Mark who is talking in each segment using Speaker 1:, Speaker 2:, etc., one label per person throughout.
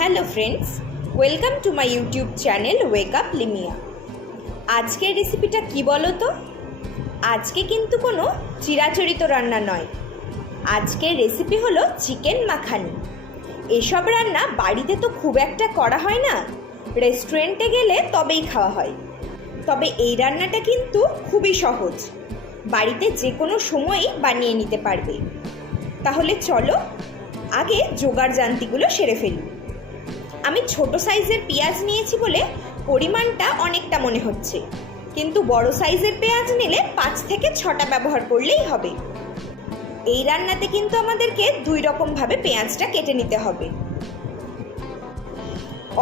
Speaker 1: Hello friends, welcome to my YouTube channel wake up Limia. আজকের রেসিপিটা কি বলো তো? আজকে কিন্তু কোনো চিরাচরিত রান্না নয়। আজকের রেসিপি হলো চিকেন মাখানি। এসব রান্না বাড়িতে তো খুব একটা করা হয় না, রেস্টুরেন্টে গেলে তবেই খাওয়া হয়। তবে এই রান্নাটা কিন্তু খুবই সহজ। বাড়িতে যে কোনো সময়ই বানিয়ে নিতে পারবে। তাহলে চলো, আগে জোগাড় জান্তিগুলো সেরে ফেলি। আমি ছোট সাইজের পেঁয়াজ নিয়েছি বলে পরিমাণটা অনেকটা মনে হচ্ছে। কিন্তু বড় সাইজের পেঁয়াজ নিলে পাঁচ থেকে ছটা ব্যবহার করলেই হবে। এই রান্নাতে কিন্তু আমাদেরকে দুই রকমভাবে পেঁয়াজটা কেটে নিতে হবে।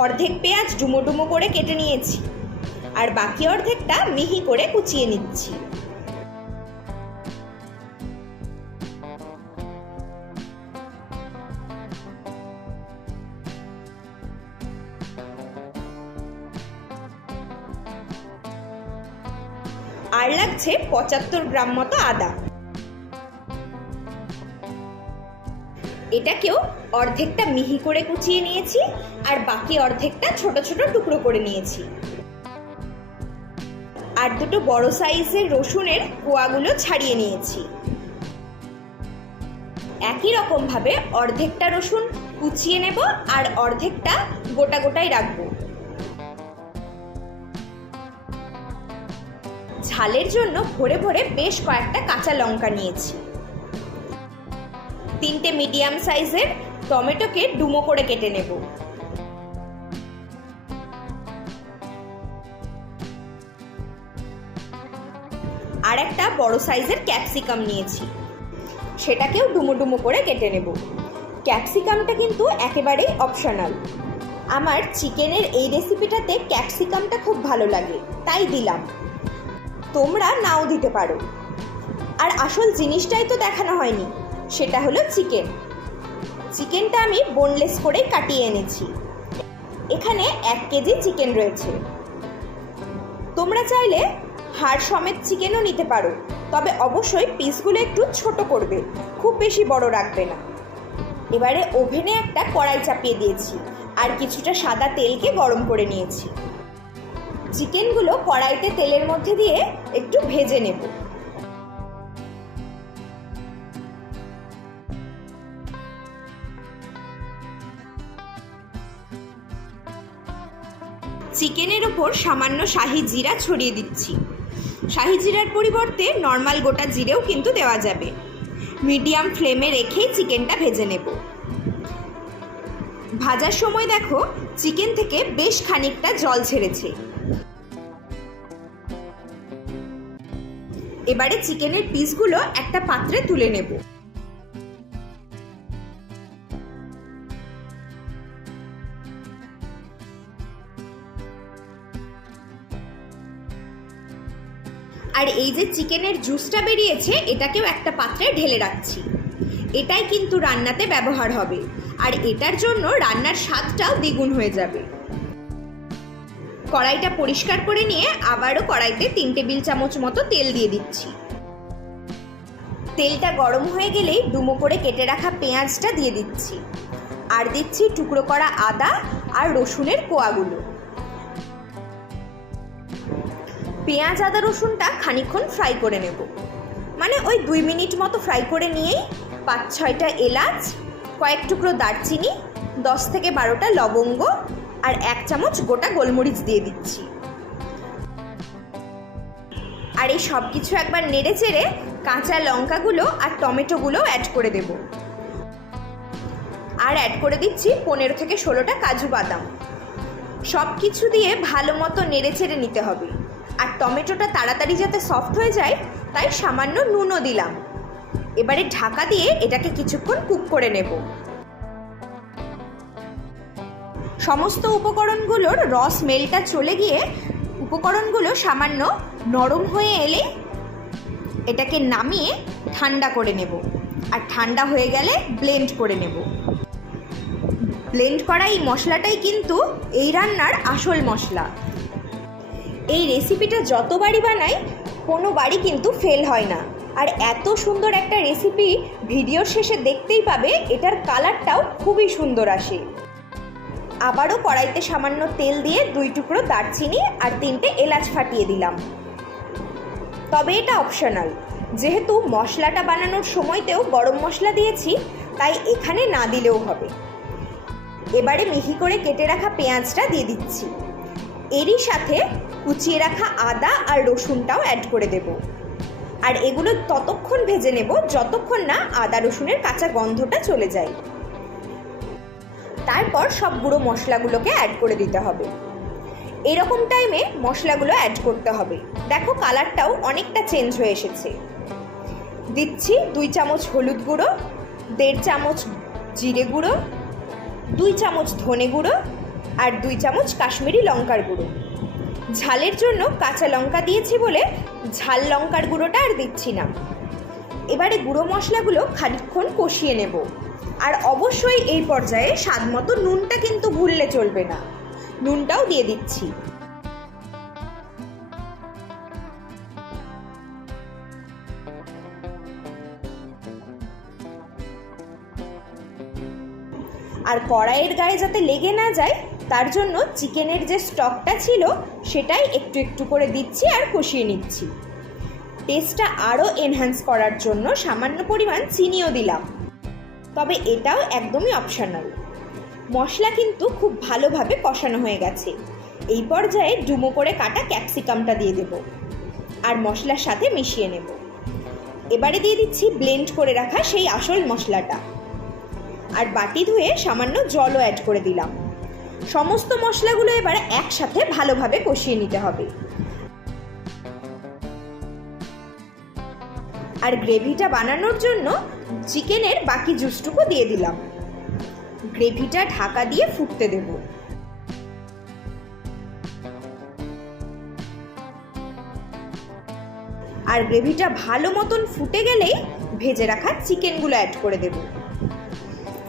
Speaker 1: অর্ধেক পেঁয়াজ ডুমো ডুমো করে কেটে নিয়েছি। আর বাকি অর্ধেকটা মিহি করে কুচিয়ে নিচ্ছি। লাগছে পঁচাত্তর গ্রাম মতো আদা। এটাকেও অর্ধেকটা মিহি করে কুচিয়ে নিয়েছি আর বাকি অর্ধেকটা ছোট ছোট টুকরো করে নিয়েছি। আর দুটো বড় সাইজের রসুনের কোয়াগুলো ছাড়িয়ে নিয়েছি। একই রকমভাবে অর্ধেকটা রসুন কুচিয়ে নেব আর অর্ধেকটা গোটা গোটাই রাখব। ঝালের জন্য ভরে ভরে বেশ কয়েকটা কাঁচা লঙ্কা নিয়েছি। তিনটে মিডিয়াম সাইজের টমেটোকে ডুমো করে কেটে নেব। আর একটা বড় সাইজের ক্যাপসিকাম নিয়েছি। সেটাকেও ডুমো ডুমো করে কেটে নেব। ক্যাপসিকামটা কিন্তু একেবারেই অপশনাল। আমার চিকেনের এই রেসিপিটাতে ক্যাপসিকামটা খুব ভালো লাগে, তাই দিলাম। তোমরা নাও দিতে পারো। আর আসল জিনিসটাই তো দেখানো হয়নি, সেটা হলো চিকেন। চিকেনটা আমি বোনলেস করেই কাটিয়ে এনেছি। এখানে এক কেজি চিকেন রয়েছে। তোমরা চাইলে হাড় সমেত চিকেনও নিতে পারো, তবে অবশ্যই পিসগুলো একটু ছোট করবে, খুব বেশি বড় রাখবে না। এবারে ওভেনে একটা কড়াই চাপিয়ে দিয়েছি, আর কিছুটা সাদা তেলকে গরম করে নিয়েছি। চিকেনগুলো কড়াইতে তেলের মধ্যে দিয়ে একটু ভেজে নেব। চিকেনের ওপর সামান্য শাহি জিরা ছড়িয়ে দিচ্ছি। শাহি জিরার পরিবর্তে নর্মাল গোটা জিরেও কিন্তু দেওয়া যাবে। মিডিয়াম ফ্লেমে রেখেই চিকেনটা ভেজে নেব। ভাজার সময় দেখো, চিকেন থেকে বেশ খানিকটা জল ছেড়েছে। এবারে চিকেনের পিসগুলো একটা পাত্রে তুলে নেব। আর এই যে চিকেনের জুসটা বেরিয়েছে, এটাকেও একটা পাত্রে ঢেলে রাখছি। এটাই কিন্তু রান্নাতে ব্যবহার হবে। আর এটার জন্য রান্নার স্বাদটাও দ্বিগুণ হয়ে যাবে। কড়াইটা পরিষ্কার করে নিয়ে আবারও কড়াইতে তিন টেবিল চামচ মতো তেল দিয়ে দিচ্ছি। তেলটা গরম হয়ে গেলেই ডুমো করে কেটে রাখা পেঁয়াজটা দিয়ে দিচ্ছি। আর দিচ্ছি টুকরো করা আদা আর রসুনের কোয়াগুলো। পেঁয়াজ, আদা, রসুনটা খানিক্ষণ ফ্রাই করে নেব। মানে ওই দুই মিনিট মতো ফ্রাই করে নিয়েই পাঁচ ছয়টা এলাচ, কয়েক টুকরো দারচিনি, দশ থেকে বারোটা লবঙ্গ আর এক চামচ গোটা গোলমরিচ দিয়ে দিচ্ছি। আর এই সব কিছু একবার নেড়ে চেড়ে কাঁচা লঙ্কাগুলো আর টমেটোগুলো অ্যাড করে দেব। আর অ্যাড করে দিচ্ছি পনেরো থেকে ষোলোটা কাজু বাদাম। সব কিছু দিয়ে ভালো মতো নেড়ে চেড়ে নিতে হবে। আর টমেটোটা তাড়াতাড়ি যাতে সফট হয়ে যায়, তাই সামান্য নুনও দিলাম। এবারে ঢাকা দিয়ে এটাকে কিছুক্ষণ কুক করে নেব। সমস্ত উপকরণগুলোর রস মেলটা চলে গিয়ে উপকরণগুলো সামান্য নরম হয়ে এলে এটাকে নামিয়ে ঠান্ডা করে নেব। আর ঠান্ডা হয়ে গেলে ব্লেন্ড করে নেব। ব্লেন্ড করা এই মশলাটাই কিন্তু এই রান্নার আসল মশলা। এই রেসিপিটা যতবারই বানাই কোনো বাড়ি কিন্তু ফেল হয় না। আর এত সুন্দর একটা রেসিপি ভিডিওর শেষে দেখতেই পাবে, এটার কালারটাও খুবই সুন্দর আসে। আবারও কড়াইতে সামান্য তেল দিয়ে দুই টুকরো দারচিনি আর তিনটে এলাচ ফাটিয়ে দিলাম। তবে এটা অপশনাল যেহেতু মশলাটা বানানোর সময়তেও গরম মশলা দিয়েছি, তাই এখানে না দিলেও হবে। এবারে মিহি করে কেটে রাখা পেঁয়াজটা দিয়ে দিচ্ছি। এরই সাথে কুচিয়ে রাখা আদা আর রসুনটাও অ্যাড করে দেব। আর এগুলো ততক্ষণ ভেজে নেব যতক্ষণ না আদা রসুনের কাঁচা গন্ধটা চলে যায়। তারপর সব গুঁড়ো মশলাগুলোকে অ্যাড করে দিতে হবে। এরকম টাইমে মশলাগুলো অ্যাড করতে হবে। দেখো কালারটাও অনেকটা চেঞ্জ হয়ে এসেছে। দিচ্ছি দুই চামচ হলুদ গুঁড়ো, দেড় চামচ জিরে গুঁড়ো, দুই চামচ ধনে গুঁড়ো আর দুই চামচ কাশ্মীরি লঙ্কার গুঁড়ো। ঝালের জন্য কাঁচা লঙ্কা দিয়েছি বলে ঝাল লঙ্কার গুঁড়োটা আর দিচ্ছি না। এবারে গুঁড়ো মশলাগুলো খানিকক্ষণ কষিয়ে নেব। আর অবশ্যই এই পর্যায়ে স্বাদ মতো নুনটা কিন্তু ভুললে চলবে না। নুনটাও দিয়ে দিচ্ছি। আর কড়াইয়ের গায়ে যাতে লেগে না যায়, তার জন্য চিকেনের যে স্টকটা ছিল, সেটাই একটু একটু করে দিচ্ছি আর কষিয়ে নিচ্ছি। টেস্টটা আরও এনহ্যান্স করার জন্য সামান্য পরিমাণ চিনিও দিলাম। তবে এটাও একদমই অপশনাল। মশলা কিন্তু খুব ভালোভাবে কষানো হয়ে গেছে। এই পর্যায়ে ডুমো করে কাটা ক্যাপসিকামটা দিয়ে দেব আর মশলার সাথে মিশিয়ে নেব। এবারে দিয়ে দিচ্ছি ব্লেন্ড করে রাখা সেই আসল মশলাটা। আর বাটি ধুয়ে সামান্য জলও অ্যাড করে দিলাম। সমস্ত মশলাগুলো এবার একসাথে ভালোভাবে কষিয়ে নিতে হবে। আর গ্রেভিটা বানানোর জন্য চিকেনের বাকি জুসটুকু দিয়ে দিলাম। গ্রেভিটা ঢাকা দিয়ে ফুটতে দেব। আর গ্রেভিটা ভালো মতন ফুটে গেলেই ভেজে রাখা চিকেনগুলো অ্যাড করে দেব।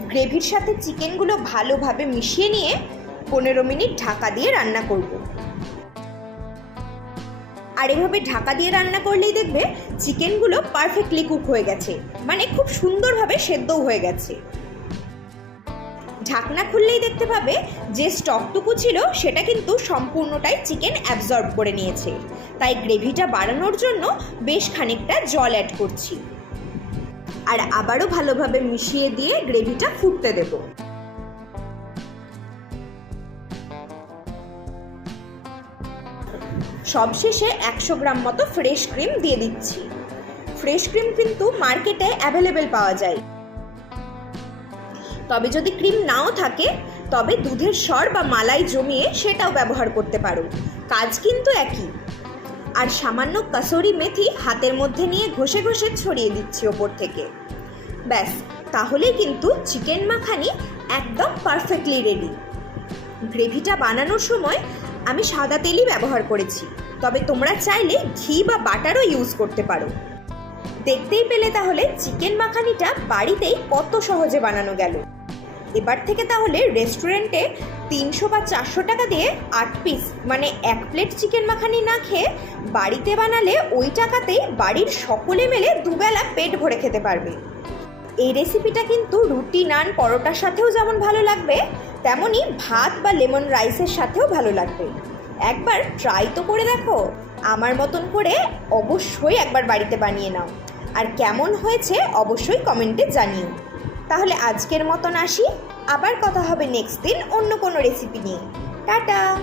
Speaker 1: গ্রেভির সাথে চিকেনগুলো ভালোভাবে মিশিয়ে নিয়ে পনেরো মিনিট ঢাকা দিয়ে রান্না করব। আর এভাবে ঢাকা দিয়ে রান্না করলেই দেখবে চিকেনগুলো পারফেক্টলি কুক হয়ে গেছে। মানে খুব সুন্দরভাবে সেদ্ধও হয়ে গেছে। ঢাকনা খুললেই দেখতে পাবে যে স্টকটুকু ছিল, সেটা কিন্তু সম্পূর্ণটাই চিকেন অ্যাবজর্ব করে নিয়েছে। তাই গ্রেভিটা বাড়ানোর জন্য বেশ খানিকটা জল অ্যাড করছি। আর আবারও ভালোভাবে মিশিয়ে দিয়ে গ্রেভিটা ফুটতে দেব। সবশেষে একশো গ্রাম মতো ফ্রেশ ক্রিম দিয়ে দিচ্ছি। ফ্রেশ ক্রিম কিন্তু মার্কেটে অ্যাভেলেবেল পাওয়া যায়। তবে যদি ক্রিম নাও থাকে, তবে দুধের স্বর বা মালাই জমিয়ে সেটাও ব্যবহার করতে পারো। কাজ কিন্তু একই। আর সামান্য কাসরি মেথি হাতের মধ্যে নিয়ে ঘষে ঘষে ছড়িয়ে দিচ্ছি ওপর থেকে। ব্যাস, তাহলেই কিন্তু চিকেন মাখানি একদম পারফেক্টলি রেডি। গ্রেভিটা বানানোর সময় আমি সাদা তেলই ব্যবহার করেছি। তবে তোমরা চাইলে ঘি বা বাটারও ইউজ করতে পারো। দেখতেই পেলে তাহলে চিকেন মাখানিটা বাড়িতেই কত সহজে বানানো গেল। এবার থেকে তাহলে রেস্টুরেন্টে তিনশো বা চারশো টাকা দিয়ে আট পিস মানে এক প্লেট চিকেন মাখানি না খেয়ে বাড়িতে বানালে ওই টাকাতেই বাড়ির সকলে মিলে দুবেলা পেট ভরে খেতে পারবে। এই রেসিপিটা কিন্তু রুটি, নান, পরোটার সাথেও যেমন ভালো লাগবে তেমনই ভাত বা লেমন রাইসের সাথেও ভালো লাগবে। একবার ট্রাই তো করে দেখো। আমার মতন করে অবশ্যই একবার বাড়িতে বানিয়ে নাও। আর কেমন হয়েছে অবশ্যই কমেন্টে জানিও। তাহলে আজকের মতন আসি। আবার কথা হবে নেক্সট দিন অন্য কোনো রেসিপি নিয়ে। টাটা!